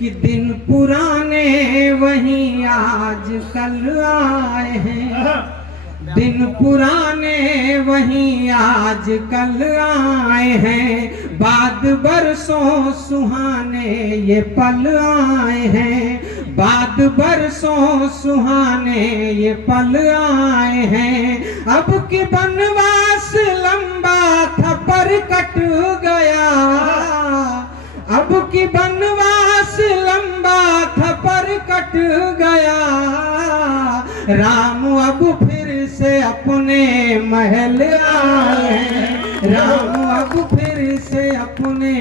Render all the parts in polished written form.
कि दिन पुराने वही आज कल आए हैं, दिन पुराने वही आज कल आए हैं, बाद बरसों सुहाने ये पल आए हैं, बाद बरसों सुहाने ये पल आए हैं। अब की बनवास लंबा था पर कट गया, अब की बनवास लंबा था पर कट गया, राम अब फिर से अपने महल आए हैं, राम अब फिर से अपने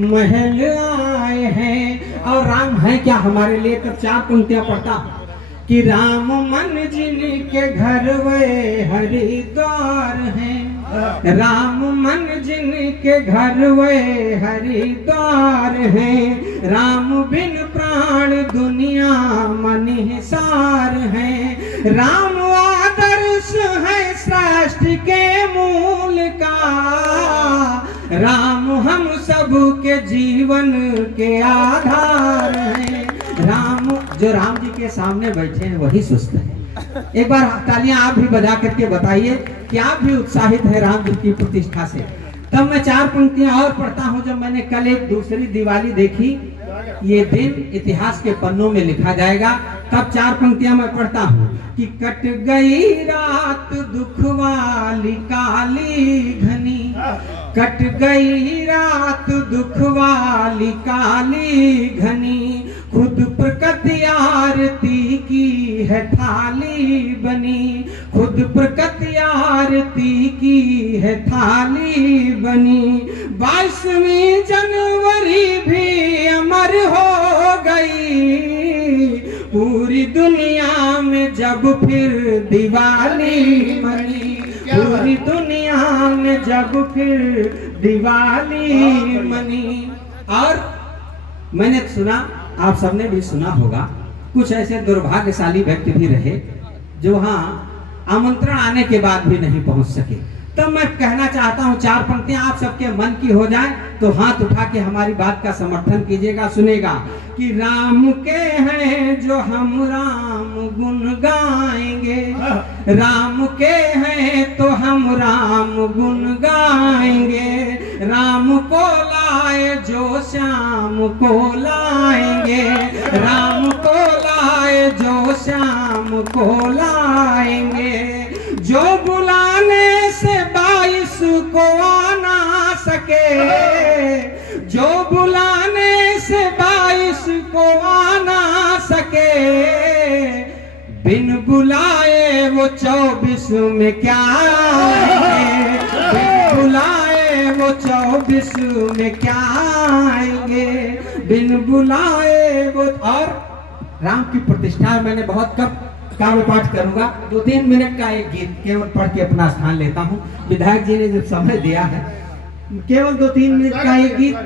महल आए हैं। और राम है क्या हमारे लिए? तो 4 पंक्तियां पढ़ता कि राम मन जिनके घर वे हरिद्वार हैं, राम मन जिनके घर वे हरिद्वार हैं, राम बिन प्राण दुनिया मन हिसार है, राम आदर्श है सृष्टि के मूल का, राम हम सब के जीवन के आधार हैं। राम जो राम जी के सामने बैठे हैं वही सुस्त है। एक बार तालियां आप भी बजा करके बताइए कि आप भी उत्साहित है राम जी की प्रतिष्ठा से। तब मैं 4 पंक्तियां और पढ़ता हूं। जब मैंने कल एक दूसरी दिवाली देखी, ये दिन इतिहास के पन्नों में लिखा जाएगा, तब 4 पंक्तियां मैं पढ़ता हूं कि कट गई रात दुख वाली काली घनी, कट गई रात दुख वाली काली घनी, खुद प्रकृति आरती की है थाली बनी, खुद प्रकृति आरती की है थाली बनी, 22वीं जनवरी भी अमर हो गई, पूरी दुनिया में जब फिर दिवाली मनी, पूरी दुनिया में जब फिर दिवाली मनी। और मैंने सुना, आप सबने भी सुना होगा, कुछ ऐसे दुर्भाग्यशाली व्यक्ति भी रहे जो वहां आमंत्रण आने के बाद भी नहीं पहुंच सके। तब मैं कहना चाहता हूं 4 पंक्तियां आप सबके मन की हो जाए तो हाथ उठा के हमारी बात का समर्थन कीजिएगा, सुनेगा कि राम के हैं जो हम राम गुण गाएंगे, राम के हैं तो हम राम गुण गाएंगे, राम को लाए जो श्याम को लाएंगे, राम को लाए जो श्याम को लाएंगे, जो बुलाने से 22 को आना सके, जो बुलाने से 22 को आना सके, बिन बुलाए वो 24 में क्या आएंगे, बिन बुलाए वो 24 में क्या आएंगे, बिन बुलाए वो। और राम की प्रतिष्ठा मैंने बहुत कब काव्य पाठ करूंगा, 2-3 मिनट का एक गीत केवल पढ़ के अपना स्थान लेता हूं। विधायक जी ने जब समय दिया है, केवल 2-3 मिनट का एक गीत,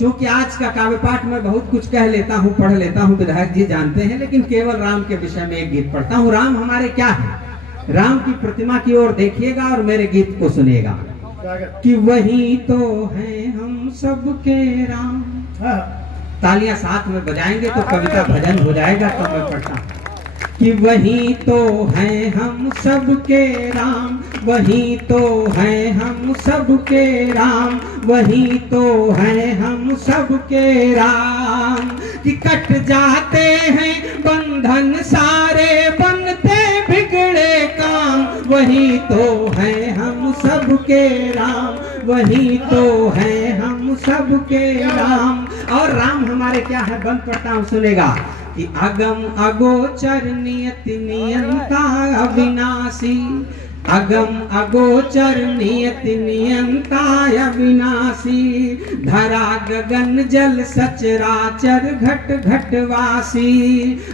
चूंकि आज का काव्य पाठ में बहुत कुछ कह लेता हूं, पढ़ लेता हूं, विधायक जी जानते हैं, लेकिन केवल राम के विषय में एक गीत पढ़ता हूं। राम हमारे क्या है? राम की प्रतिमा की ओर देखिएगा और मेरे गीत को सुनिएगा कि वही तो है हम सबके राम। तालियां साथ में बजाएंगे तो कविता भजन हो जाएगा। तब मैं पढ़ता हूं कि वही तो हैं हम सबके राम, वही तो हैं हम सबके राम, वही तो हैं हम सबके राम, कि कट जाते हैं बंधन सारे बनते बिगड़े काम, वही तो हैं हम सबके राम, वही तो हैं हम सबके राम। और राम हमारे क्या है? बंद पढ़ता हूं, सुनेगा कि अगम अगोचर नियत नियंता अविनाशी, अगम अगोचर नियत नियंता अविनाशी, धरा गगन जल सचराचर घट घटवासी,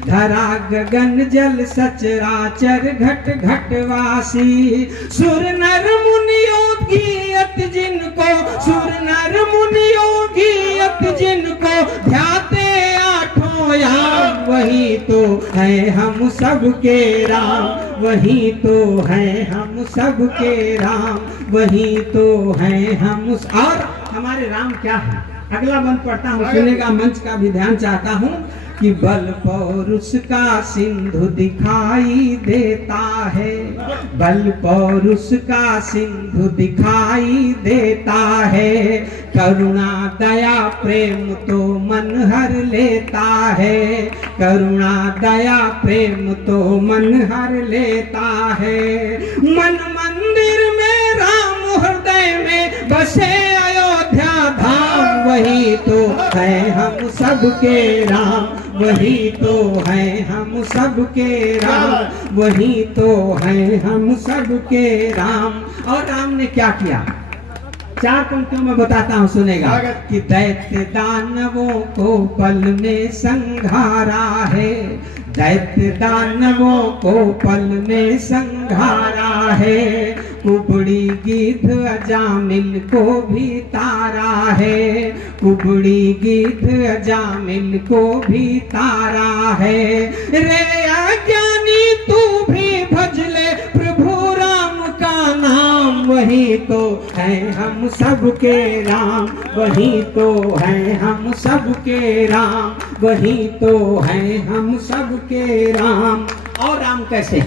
धरा गगन जल सचराचर घट घटवासी, सुर नर मुनि योगी अति जिनको, सुर नर मुनि योगी अति जिनको ध्याते आठों याम, वही तो है हम सबके राम, वही तो है हम सबके राम, वही तो है हम। और हमारे राम क्या है? अगला बंद पढ़ता हूँ, सुनेगा। मंच का भी ध्यान चाहता हूँ कि बल पौरुष का सिंधु दिखाई देता है, बल पौरुष का सिंधु दिखाई देता है, करुणा दया प्रेम तो मन हर लेता है, करुणा दया प्रेम तो मन हर लेता है। मन मंदिर में राम हृदय में बसे अयोध्या धाम, वही तो है हम सबके राम, वही तो है हम सबके राम, वही तो है हम सबके राम। और राम ने क्या किया, 4 पंक्तियों में बताता हूँ, सुनेगा। कि दैत्य दानवों को पल में संघारा है, दैत्य दानवों को पल में संघारा है, कुबड़ी गिद्ध अजामिल को भी तारा है, कुबड़ी गिद्ध अजामिल को भी तारा है। रे अज्ञानी तू भी भज ले प्रभु राम का नाम, वही तो है हम सबके राम, वही तो है हम सबके राम, वही तो है हम सबके राम। और राम कैसे,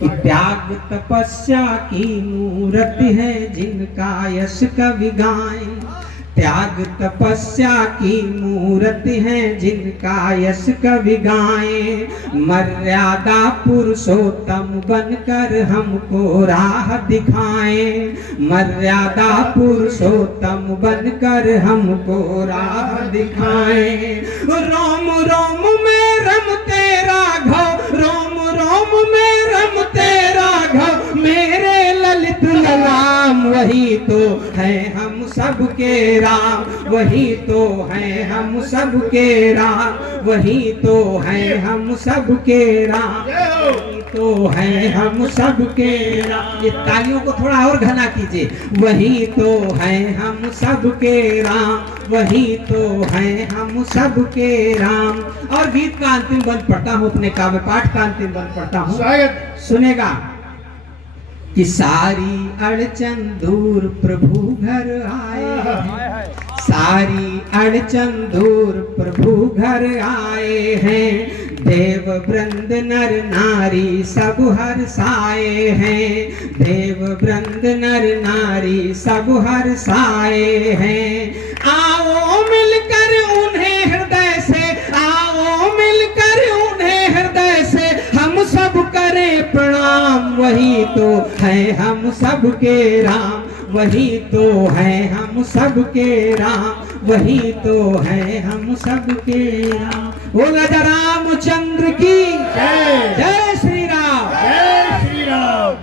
कि त्याग तपस्या की मूर्ति है जिनका यश कवि गाएं, त्याग तपस्या की मूर्ति है जिनका यश कवि गाएं, मर्यादा पुरुषोत्तम बनकर हमको राह दिखाएं, मर्यादा पुरुषोत्तम बनकर हमको राह दिखाएं। रोम रोम में रमते राघव, रोम रोम में रमते राघव, मेरे ललित ललाम, वही तो है हम सबके राम, वही तो है हम सबके राम, वही तो है हम सबके राम, वही तो है हम सबके राम। ये तालियों को थोड़ा और घना कीजिए। वही तो है हम सबके राम, वही तो है हम सबके राम। और गीत का अंतिम बंद पढ़ता हूँ, अपने काव्य पाठ का अंतिम बंद पढ़ता हूँ, सुनेगा। कि सारी अड़चन दूर प्रभु घर आए, सारी अड़चन दूर प्रभु घर आए हैं, देव वृंद नर नारी सब हर्षाए हैं, देव वृंद नर नारी सब हर्षाए हैं। आओ मिलकर उन्हें हृदय से, आओ मिलकर उन्हें हृदय से हम सब करें प्रणाम, वही तो है हम सबके राम, वही तो है हम सबके राम, वही तो है हम सबके राम। बोल राजा रामचंद्र की जय, जय श्री राम, जय श्री राम।